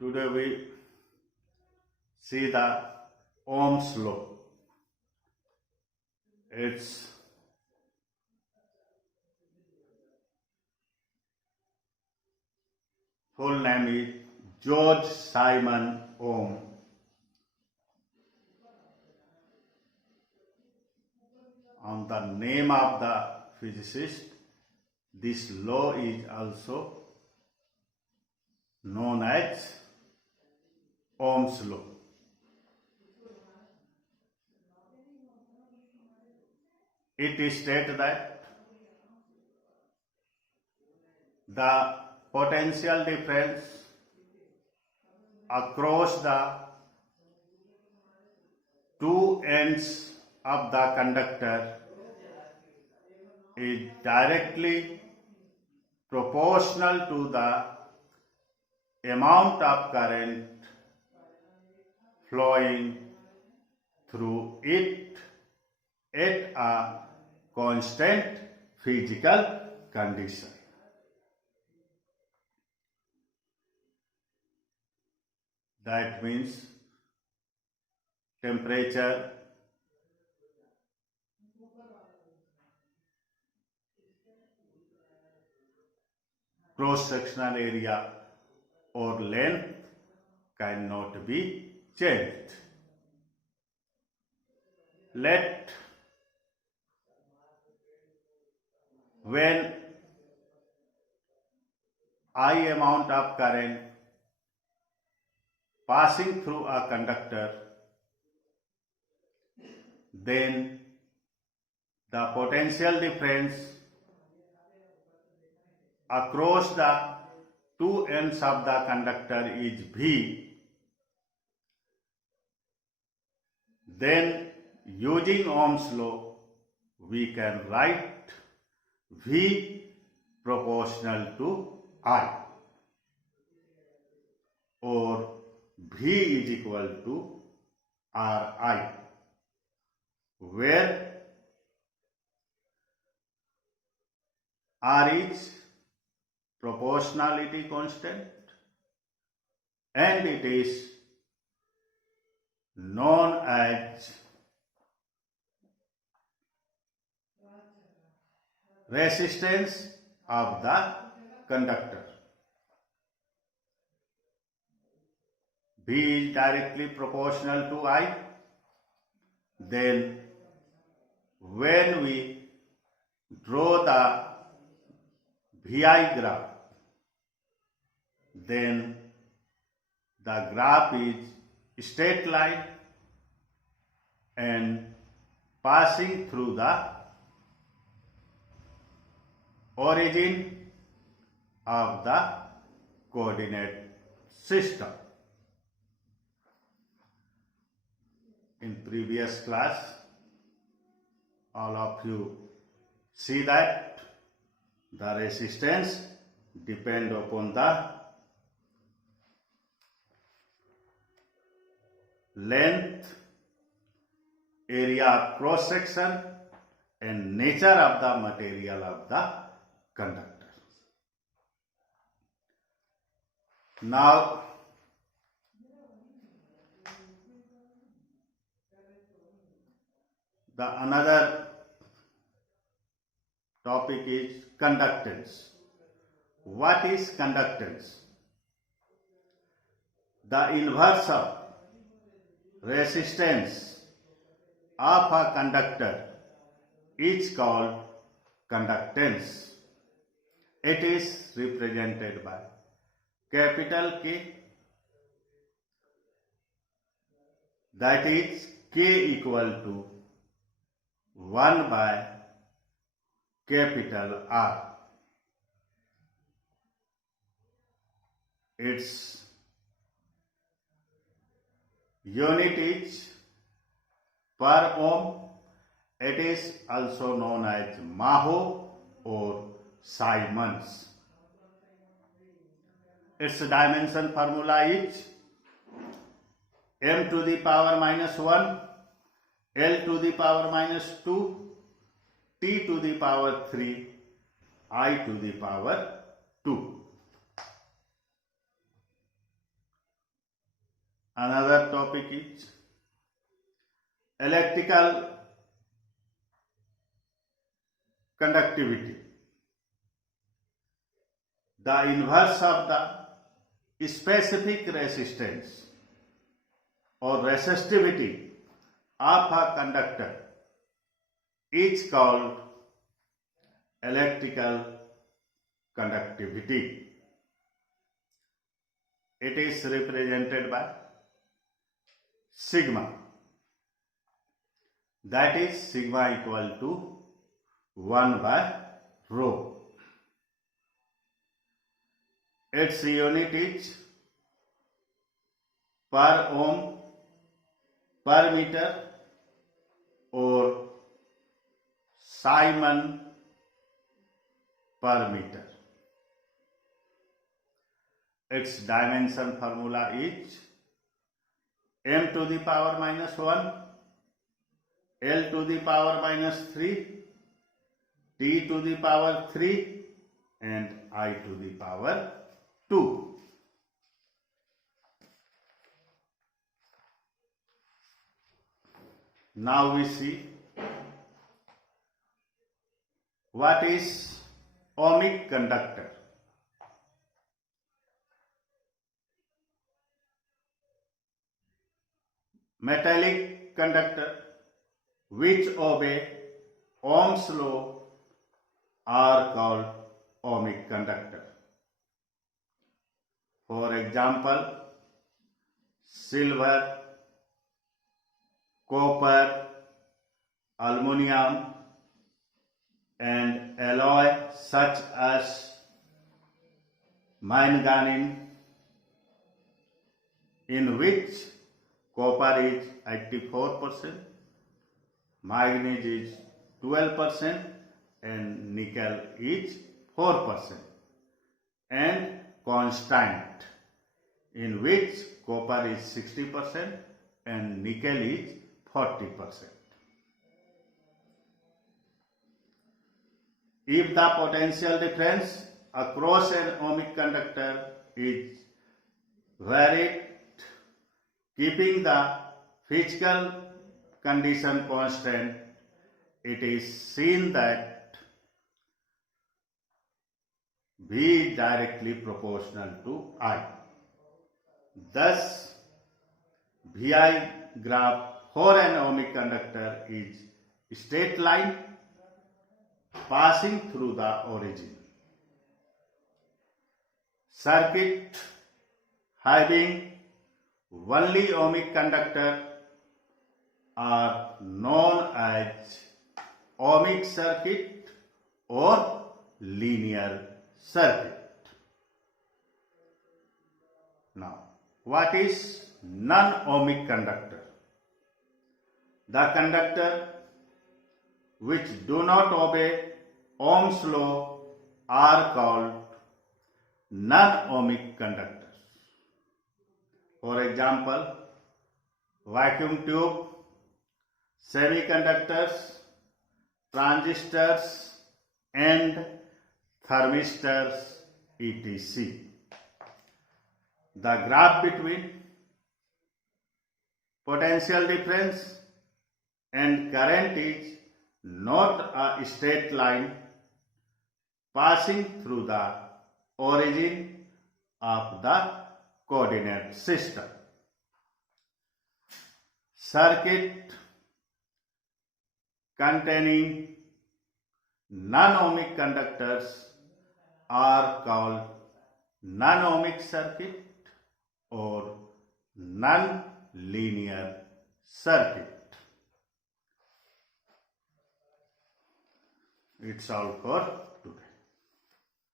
Today we see the Ohm's law. Its full name is George Simon Ohm. On the name of the physicist, this law is also known as Ohm's law. It states that the potential difference across the two ends of the conductor is directly proportional to the amount of current flowing through it at a constant physical condition. That means temperature, cross-sectional area or length cannot be changed. When I amount of current passing through a conductor, then the potential difference across the two ends of the conductor is V. Then using Ohm's law, we can write V proportional to I, or V is equal to Ri, where R is proportionality constant and it is known as resistance of the conductor. V is directly proportional to I. Then when we draw the VI graph, then the graph is straight line and passing through the origin of the coordinate system. In previous class, all of you see that the resistance depends upon the length, area of cross section and nature of the material of the conductor. Now the another topic is conductance. What is conductance? The inverse of resistance of a conductor is called conductance. It is represented by capital K, that is K equal to 1 by capital R. Its unit is per ohm. It is also known as Maho or Siemens. Its dimension formula is m to the power minus 1, L to the power minus 2, T to the power 3, I to the power 2. Another topic is electrical conductivity. The inverse of the specific resistance or resistivity of a conductor is called electrical conductivity. It is represented by sigma. That is sigma equal to 1 by rho. Its unit is per ohm per meter or Simon per meter. Its dimension formula is m to the power minus 1, L to the power minus 3, T to the power 3 and I to the power 2. Now we see what is ohmic conductor. Metallic conductor which obey Ohm's law are called ohmic conductor. For example, silver, copper, aluminum and alloy such as manganese, in which copper is 84%, manganese is 12% and nickel is 4%, and constant, in which copper is 60% and nickel is 40%. If the potential difference across an ohmic conductor is varied, keeping the physical condition constant, it is seen that V is directly proportional to I. Thus, VI graph for an ohmic conductor is straight line passing through the origin. Circuit having only ohmic conductor are known as ohmic circuit or linear circuit. Now, what is non-ohmic conductor? The conductor which do not obey Ohm's law are called non-ohmic conductors. For example, vacuum tube, semiconductors, transistors and thermistors, etc. The graph between potential difference and current is not a straight line passing through the origin of the coordinate system. Circuit containing non-ohmic conductors are called non-ohmic circuit or non-linear circuit. It's all for